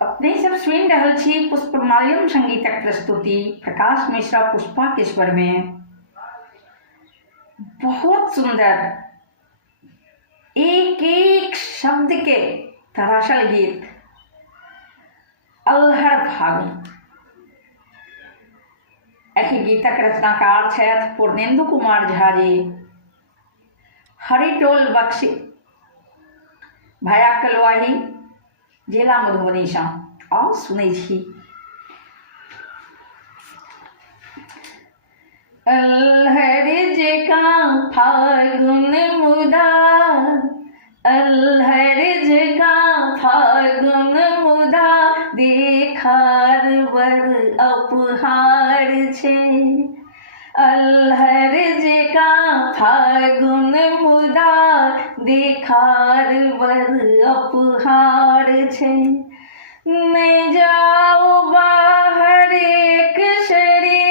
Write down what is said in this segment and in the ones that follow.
अपने सब सुन रहल छी पुष्पमाल्यम संगीतक प्रस्तुति प्रकाश मिश्रा पुष्पा के स्वर में। बहुत सुंदर एक एक शब्द के दरअसल गीत अलहर भावी। एहि गीतक रचनाकार छथि पूर्णेन्दु कुमार झा जी, हरिटोल बख्शी, भया कलवाही, जिला मधुबनी सँ। आओ सुनै छी। अलहर जकाँ फागुन मुदा, अलहर जकाँ फागुन मुदा, देखार बर अपहार छै। अलहर जकाँ फागुन मुदा, देखार बर अपहार छै। नहीं जाओ बाहर एक शरी,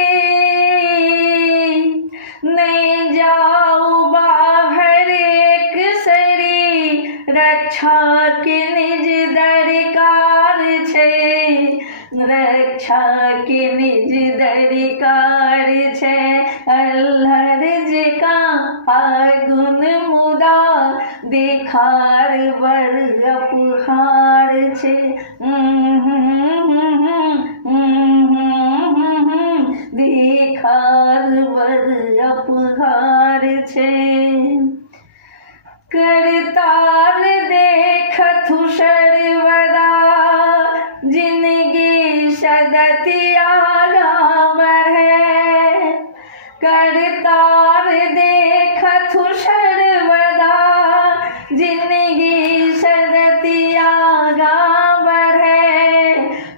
नहीं जाओ बाहर एक सरी, रक्षा के निज दरकार छै, रक्षा के निज दरकार छै। अलहर जकाँ फागुन मुदा, देखार बर अपहार छै। देखार बर अपहार छै। करतार देखथु सर्वदा, जिनगी सदति आगाँ बढ़े। करतार देखथु सर्वदा, जिनगी सदति आगाँ बढ़े।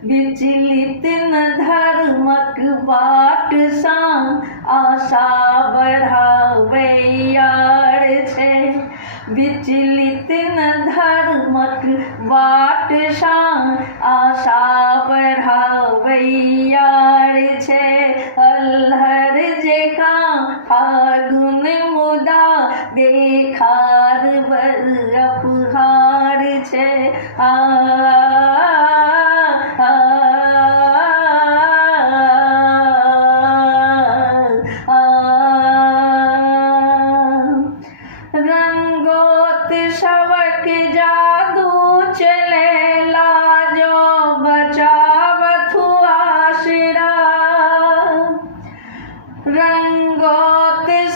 विचलित न धर्मक बाट सँ, आशा बढ़ाबैयार छै। विचलित न धर्मक बाट सँ, आशा बढ़ाबैयार छै। अलहर जकाँ फागुन मुदा, देखार बर अपहार छै। रंगोत्सवक जादू चले, लाजो बचावथु आसरा। रंगोत्सवक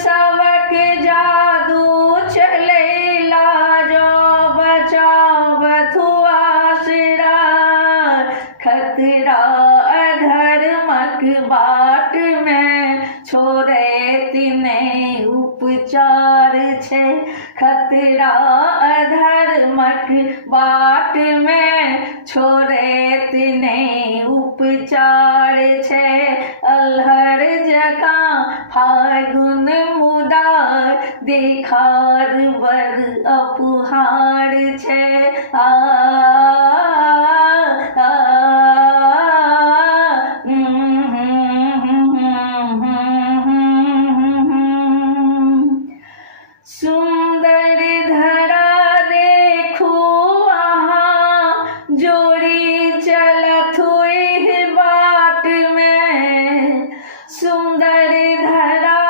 जादू चले, लाजो बचावथु आसरा। खतरा अधर्मक बाट में, छोड़ैत नहीं उपचार छै। खतरा अधर्मक बाट में, छोड़ैत नहीं उपचार छै। अलहर जकाँ फागुन मुदा, देखार बर अपहार छै। सुंदर धरा देखू अहाँ, जोड़ी चलथु एहि बाट में। सुंदर धरा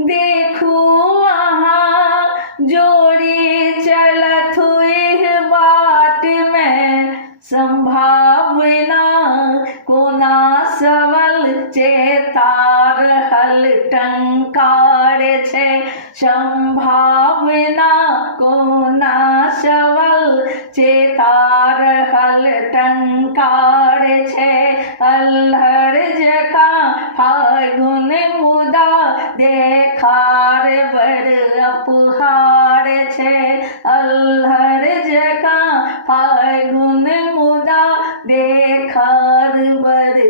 देखू अहाँ, जोड़ी चलथु एहि बाट में। संभावना कोना सबल, चेता रहल टंकार छै। संभावना कोना सबल, चेता रहल टंकार छै। अलहर जकाँ फागुन मुदा, देखार बर अपहार छै। अलहर जकाँ फागुन मुदा, देखार बर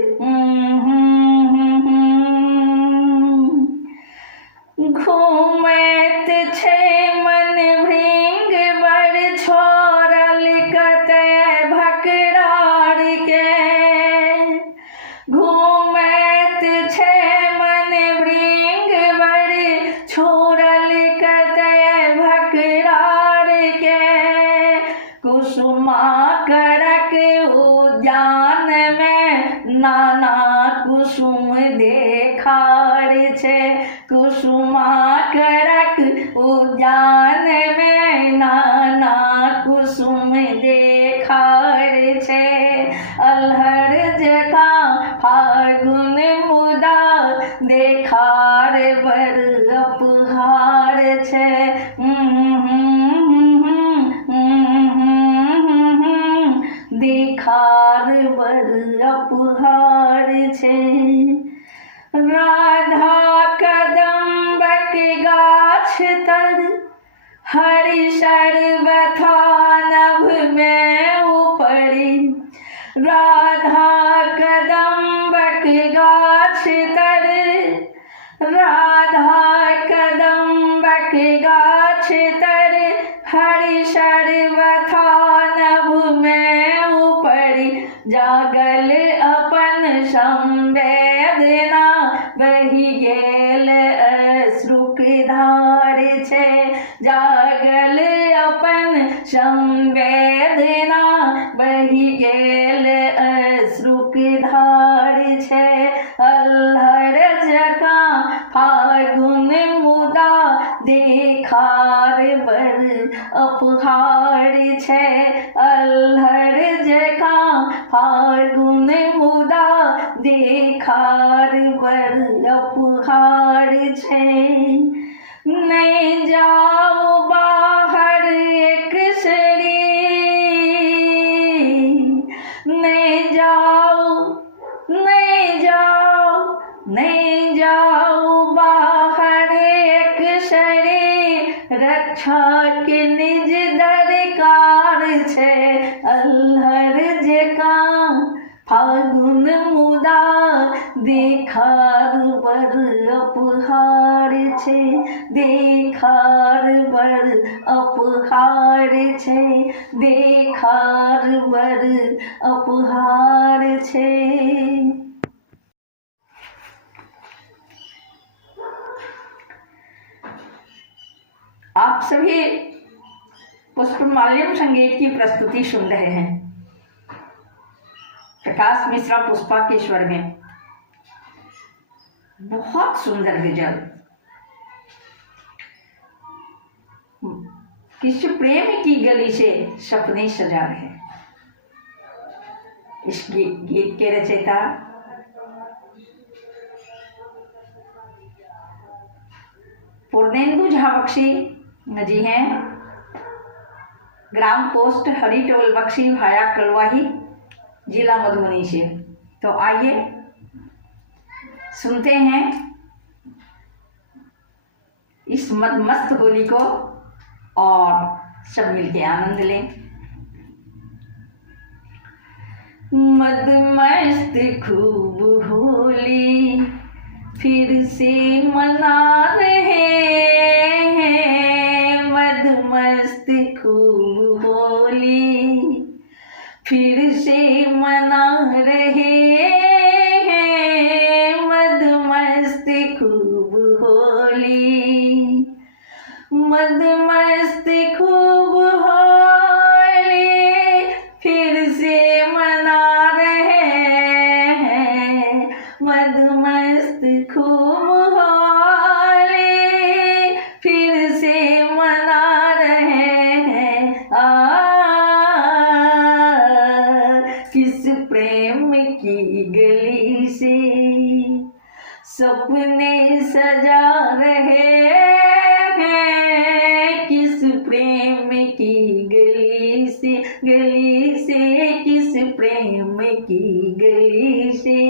घूमैत छै मन भृंग बड़, छोड़ल कतय भकरार के। घूमैत छै मन भृंग बड़, छोड़ल कतय भकरार के। कुसुमाकरक उद्यान में नाना कुसुम देखार छे। कुसुमाकरक उद्यान में नाना कुसुम देखार छे। अलहर जका फागुन मुदा देखार बर अपहार छे। देखार बर अपहार छे। राधा कदम्बक गाछ तर हरि सर्वथा नभ में उपरी। राधा कदम्बक गाछ तर राधा कदम्बक गाछ तर हरि सर्वथा नभ में उपरी। जागल अपन संवेदना बही गेल अश्रुक धार छे। जागल अपन संवेदना बही गेल अश्रुक धार छे। अलहर जका फागुन मुदा देखार बर अपहार छे। अलहर जका फागुन मुदा देखार बर अपहार छे। नहीं जाओ बाहर एक सरी, नहीं जाओ नहीं जाओ बाहर एक सरी। रक्षा के निज दरकार छे। अलहर जका फागुन मुदा देखार बर अपहार छे। देखार बर अपहार छे। देखार बर अपहार छे। आप सभी पुष्पमाल्यम संगीत की प्रस्तुति सुन रहे हैं प्रकाश मिश्रा पुष्पा के स्वर में। बहुत सुंदर गजल। किस प्रेम की गली से सपने सजा रहे। इस गीत के रचयिता पूर्णेंदु झा बख्शी जी हैं। ग्राम पोस्ट हरिटोल बख्शी भाया कलवाही, जिला मधुबनी से। तो आइए सुनते हैं इस मदमस्त होली को और सब मिलके आनंद लें। मदमस्त खूब होली फिर से मना रहे हैं। मदमस्त खूब होली फिर से मना रहे हैं। मदमस्त खूब होली मदमस्त खूब होली फिर से मना रहे हैं। मदमस्त खूब होली फिर से मना रहे हैं। किस प्रेम की गली से सपने सजा रहे हैं। किस प्रेम की गली से किस प्रेम की गली से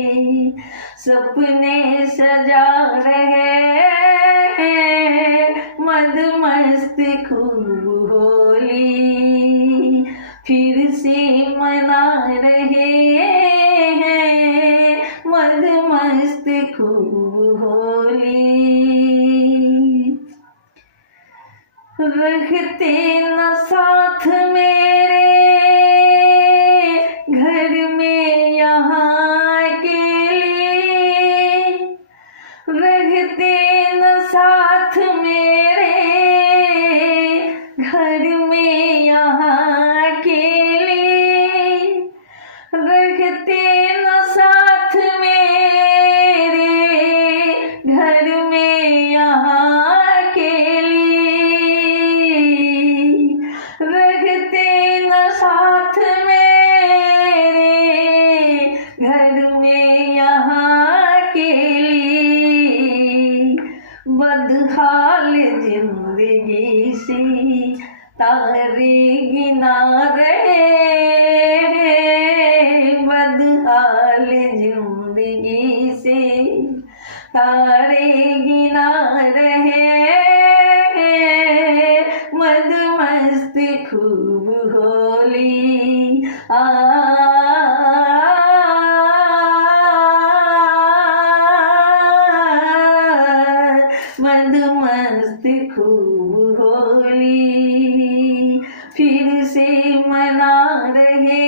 सपने सजा रहे हैं। मदमस्त खूब होली फिर से मना रहे हैं। मदमस्त खूब होली रखते न साथ मेरे घर में यहाँ के लिए। रखते न साथ मेरे घर में यहाँ के रहे, बदहाल जिंदगी से तारे गिना रहे, मदमस्त खूब होली मदमस्त खूब होली फिर से मना रहे,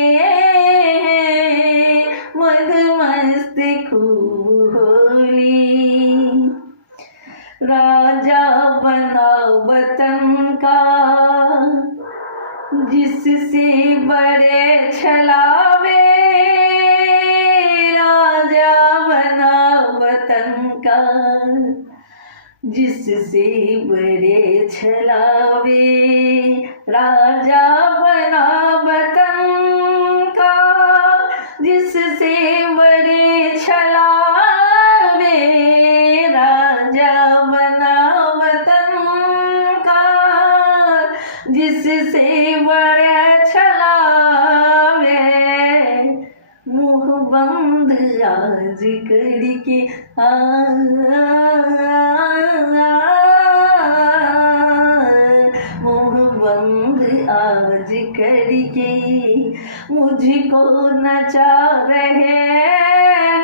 मदमस्त खूब होली। राजा बना वतन का जिससे बड़े छलावे, राजा बना वतन का जिससे बड़े छलावे, राजा बना वतन का जिससे बड़े छलावे, राजा बना वतन का जिससे बड़े छलावे, मुँह बंद आज करके मुँह बंद आज करके मुझको नचा रहे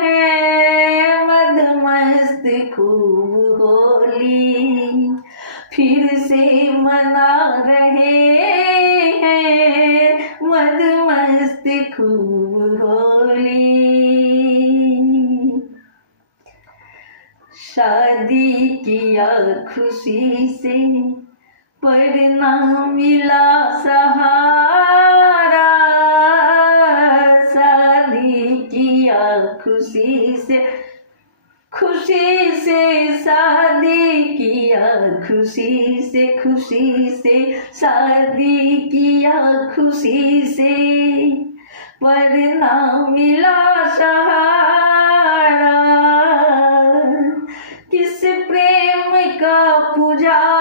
हैं, मदमस्त खूब होली फिर से मना रहे हैं, मदमस्त खूब होली। शादी किया खुशी से पर ना मिला सहारा, शादी किया खुशी से शादी किया खुशी से शादी किया खुशी से पर ना मिला सहारा, किस प्रेम का पुजारी,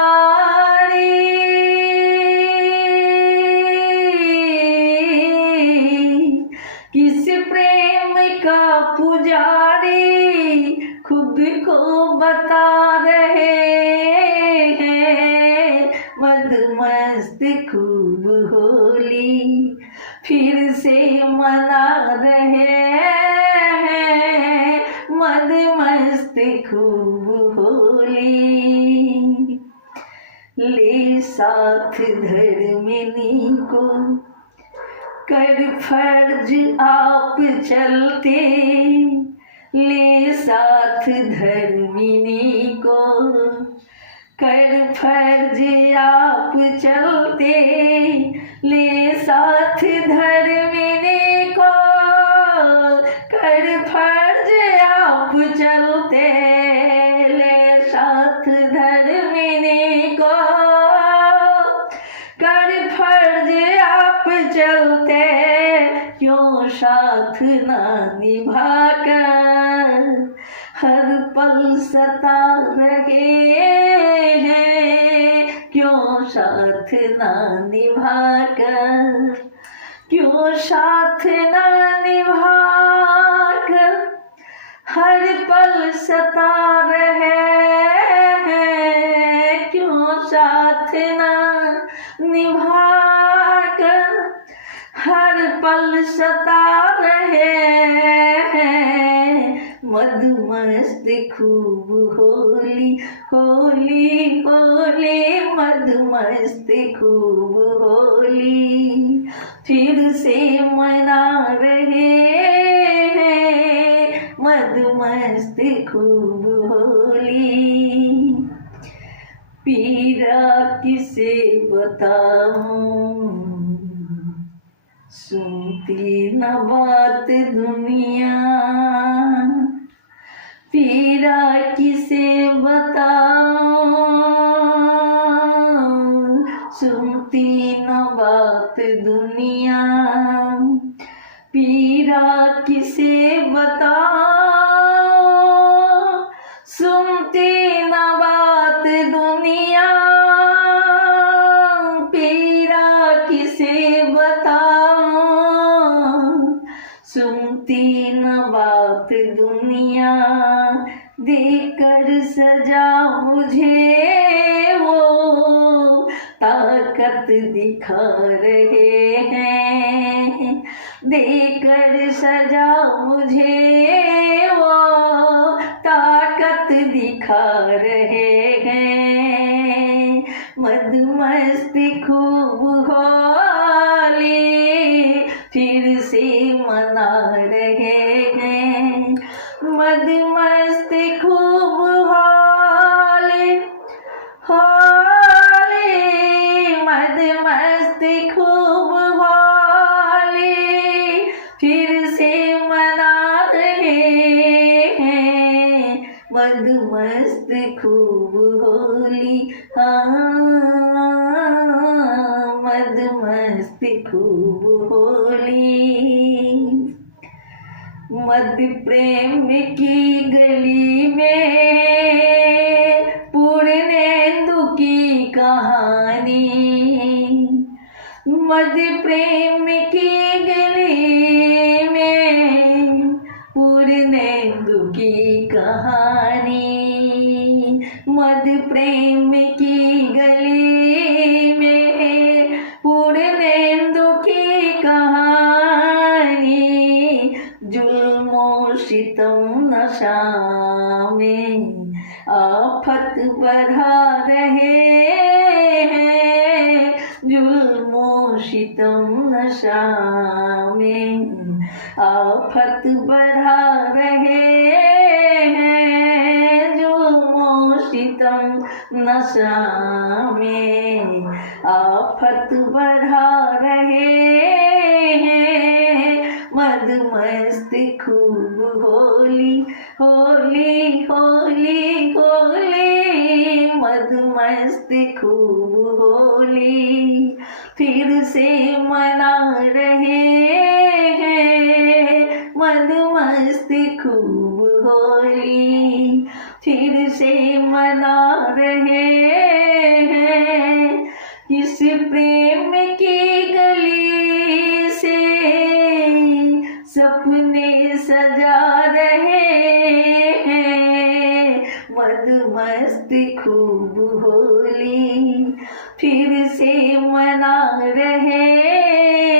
किस प्रेम का पुजारी खुद को बता रहे हैं, मदमस्त खूब होली फिर से मना रहे हैं, मदमस्त खूब होली। ले साथ धर्मिनी को कर फर्ज आप चलते, ले साथ धर्मिनी को कर फर्ज आप चलते, ले साथ धर्मिनी को कर फर्ज आप चलते, ले साथ धर्मिनी को कर फर्ज आप चलते, क्यों साथ ना निभाकर हर पल सता रहे हैं, क्यों साथ ना निभाकर, क्यों साथ ना निभाकर हर पल सता रहे हैं, क्यों साथ ना निभाकर हर पल सता रहे हैं, मदमस्त खूब होली होली होली, मदमस्त खूब होली फिर से मना रहे हैं, मदमस्त खूब होली। पीरा किसे बताऊं, सुनती न बात दुनिया, पीरा किसे बताऊं, सुनती न बात दुनिया, पीरा किसे बताऊं, सुनती न बात दुनिया, पीरा किसे बताऊं, सुनती न बात दुनिया, देकर सजा मुझे वो ताकत दिखा रहे हैं। देकर सजा मुझे वो ताकत दिखा रहे हैं। मदमस्त खूब होली फिर से मना रहे हैं। मदमस्त खूब होली होली, मदमस्त खूब होली फिर से मना रहे हैं। मदमस्त खूब होली, मदमस्त खूब होली। मद प्रेम की गली में पूर्णेंदु की कहानी। मद प्रेम की गली में पूर्णेंदु की कहानी। मद प्रेम की गली में पूर्णेंदु की कहानी। जुल्मों सितम नशा में आफत बढ़ा रहे हैं। जुल्मों सितम नशा में आफत बढ़ा रहे हैं। जुल्मों सितम नशा में आफत बढ़ा रहे हैं। मदमस्त खूब होली होली होली होली, मदमस्त खूब होली फिर से मना रहे हैं। मदमस्त खूब होली फिर से मना रहे हैं। इस प्रेम की गली से सपने सजा रहे हैं। मदमस्त खूब होली फिर से मना रहे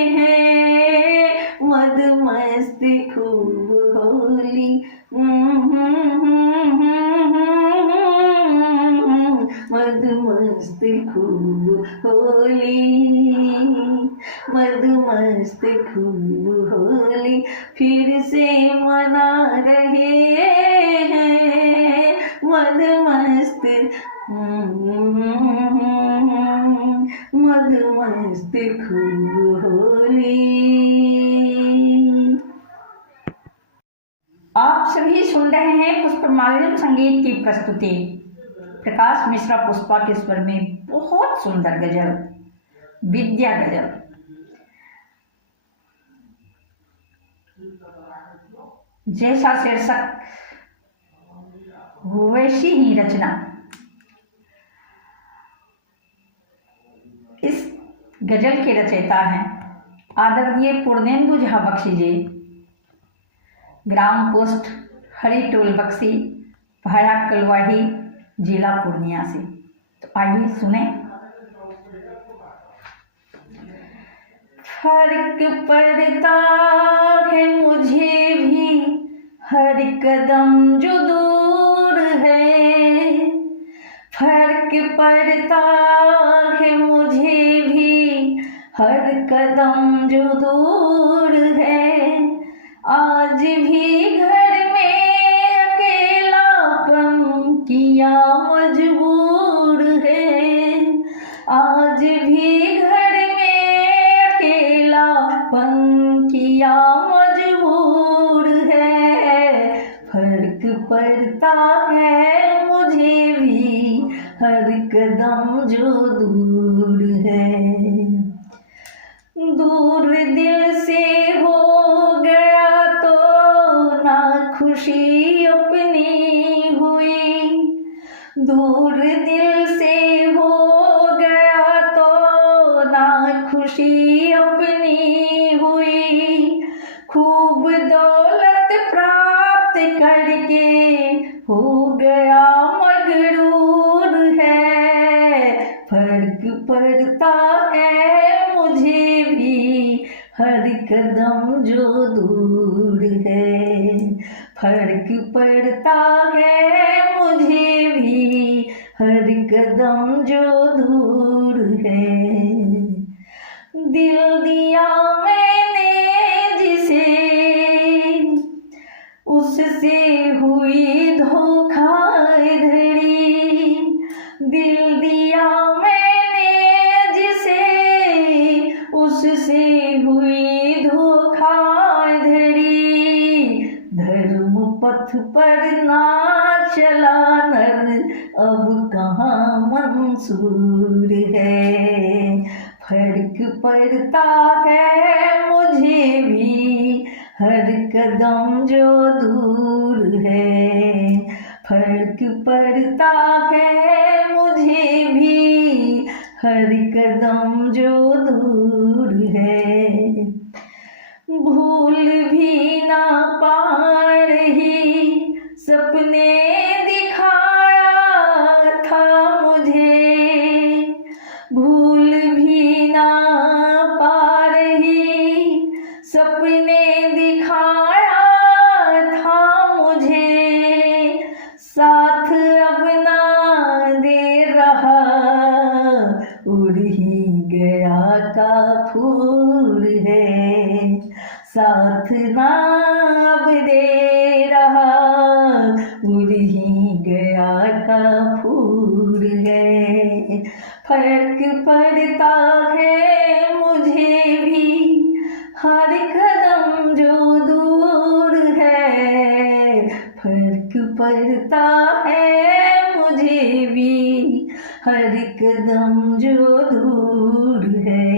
हैं। मदमस्त खूब होली, मदमस्त खूब होली, मदमस्त खूब होली फिर से मना रहे हैं। मदमस्त मदमस्त खूब होली। आप सभी सुन रहे हैं पुष्पमाल्यम संगीत की प्रस्तुति। प्रकाश मिश्रा पुष्पा के स्वर में बहुत सुंदर गजल, विद्या गजल। जैसा शीर्षक वैसी ही रचना। इस गजल के रचयिता हैं आदरणीय पूर्णेंदु झा बख्शी जी, ग्राम पोस्ट हरिटोल बख्शी, भाया कलवाही, जिला पूर्णिया से। तो आइए सुने। फर्क पड़ता है मुझे भी हर कदम जो दूर है। फर्क पड़ता है मुझे भी हर कदम जो दूर है। आज भी घर में अकेलापन किया मजबूर है। आज भी घर में अकेलापन किया मजबूर है। फर्क पड़ता है मुझे भी हर कदम जो दूर है। दूर दिल से हो गया तो ना खुशी अपनी हुई। दूर दिल से हो गया तो ना खुशी अपनी हुई। खूब हर कदम जो दूर है। फर्क पड़ता है मुझे भी हर कदम जो दूर है। दिल दिया मैंने जिसे उससे हुई धोखाधड़ी। दिल दिया मैंने जिसे उससे हुई धोखाधड़ी। धर्म पथ पर ना चला नर अब कहाँ मंसूर है। फर्क पड़ता है मुझे भी हर कदम जो दूर है। फर्क पड़ता है मुझे भी हर कदम जो दूर है। भूल भी ना पा रही सपने दिखाया था मुझे। भूल भी ना पा रही सपने दिखाया था मुझे। साथ अब ना दे रहा उड़ ही गया का फूल है। साथ ना अब दे रहा उड़ ही गया का फूल है। फर्क पड़ता है मुझे भी हर कदम जो दूर है। फर्क पड़ता है मुझे भी हर कदम जो दूर है।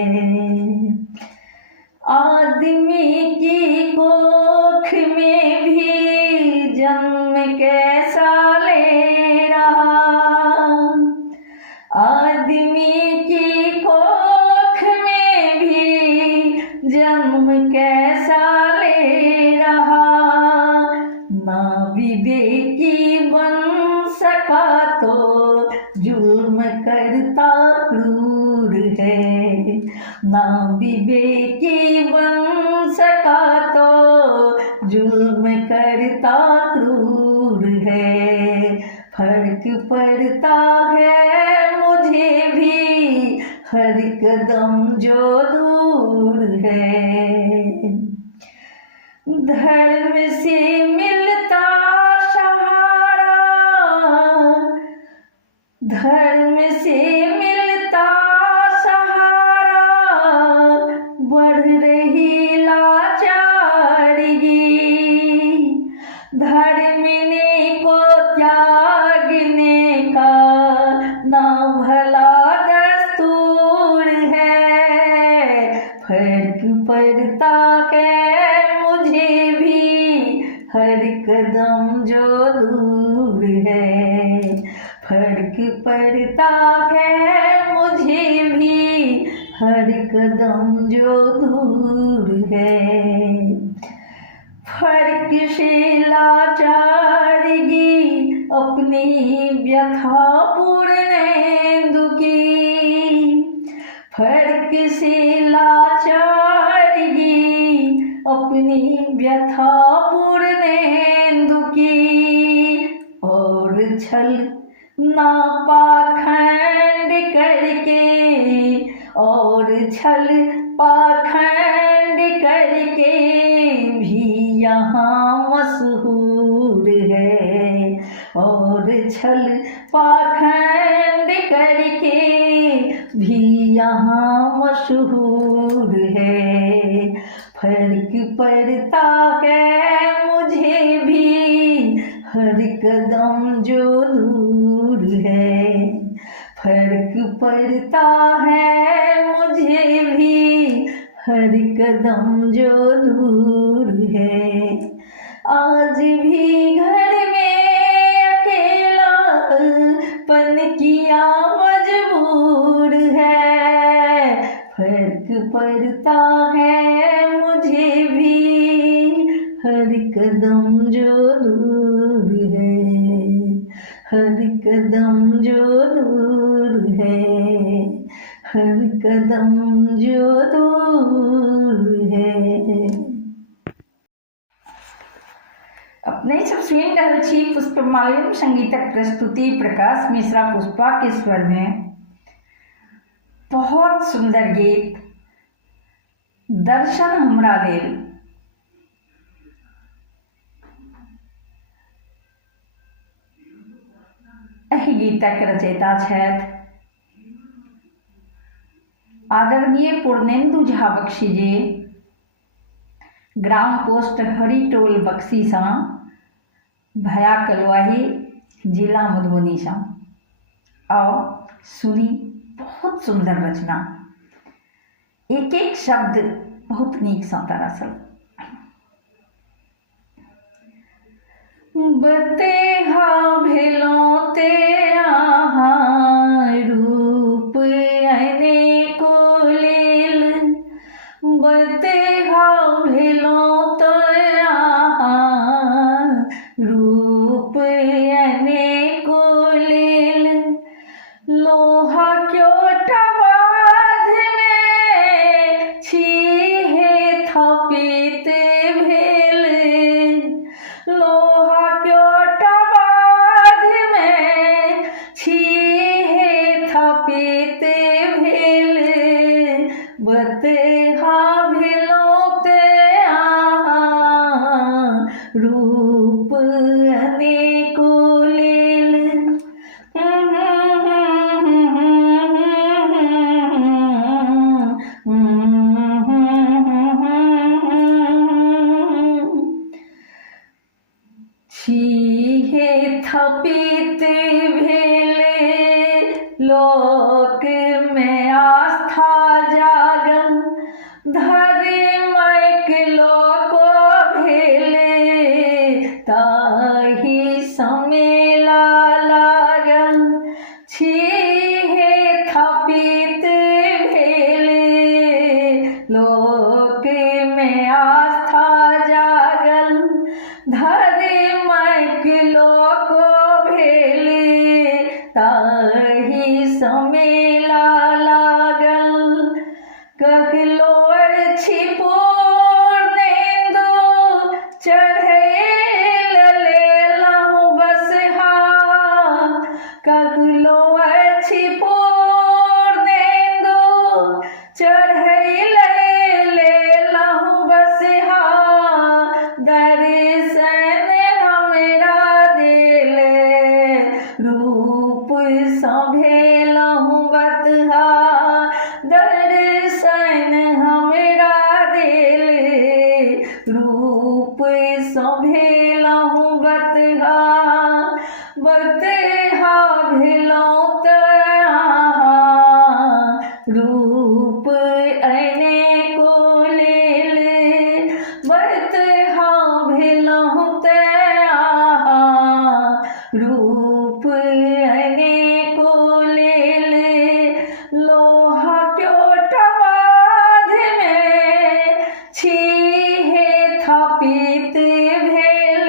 आदमी की कोख में भी जन्म कैसा ले रहा। आदमी की कोख में भी जन्म कैसा ले रहा। ना विवेकी बन सका तो जुल्म करता क्रूर है। ना विवेकी बन सका तो जुल्म करता क्रूर है। फर्क पड़ता है मुझे भी हर कदम जो दूर है। धर्म से मिलता सहारा, धर्म से मिलता सहारा, बढ़ रही लाचारगी। धर्मने को त्यागने का ना भला दस्तूर है। फर्क पड़ता है मुझे भी हर कदम जो दूर है। फर्क पड़ता है मुझे भी हर कदम जो दूर है। फर्क से लाचारगी अपनी व्यथा पूर्णेंदु की। फर्क से लाचारगी अपनी व्यथा पूर्णेंदु की। और छल ना पाखंड करके, और छल पाखंड करके भी यहाँ मशहूर है। और छल पाखंड करके भी यहाँ मशहूर है। फर्क पड़ता है मुझे भी हर कदम जो दूर है। फर्क पड़ता है मुझे भी हर कदम जो दूर है। आज भी घर में अकेलापन किया मजबूर है। फर्क पड़ता है मुझे भी हर कदम जो दूर है। हर कदम जो दूर है। हर कदम जो दूर है। अपने सब स्वीन रची पुष्पमाल्यम संगीतक प्रस्तुति प्रकाश मिश्रा पुष्पा के स्वर में बहुत सुंदर गीत दर्शन हमरा लेल। एहि गीतक रचयिता छथि आदरणीय पूर्णेन्दु झा बख्शी जी, ग्राम पोस्ट हरिटोल बक्सी सा, भया कलवाही, जिला मधुबनी सा। और सुनी बहुत सुंदर रचना, एक एक शब्द बहुत नीक सा दरअसल। बतेहा भेलो ते आहाँ रूप अनेको लेल, बतेहा भेलो ते आहाँ रूप अनेको लेल, लोहा क्योटा बाध में छीहे थपित भेल, लोहा क्योटा बाध में छीहे थपित भेल, बतेहा भेलो ते आहाँ रूप अनेको लेल। छीहे थपित भेले लोक में आस्था जागल, धर्मक लोको भेले ताहि समेला लागल, छीहे थपित भेले लोक में आस्था जागल, धर्मक लोको भेले ताहि समेला लागल, कहलो अछि पूर्णेन्दु चढ़ैल लेलहुँ बसहा, कहलो अछि पूर्णेन्दु चढ़ैल लेलहुँ बसहा, दर्शन हमरा देले रूप सँ भेलहुँ बतहा, दर्शन हमरा देले रूप सँ भेलहुँ बतहा, बतहा भेलहुँ तऽ आहाँ रूप अनेको लेल, बतहा भेलहुँ तऽ आहाँ रूप अनेको लेल, लोहा क्योटा बाध में छीहे थपित भेल,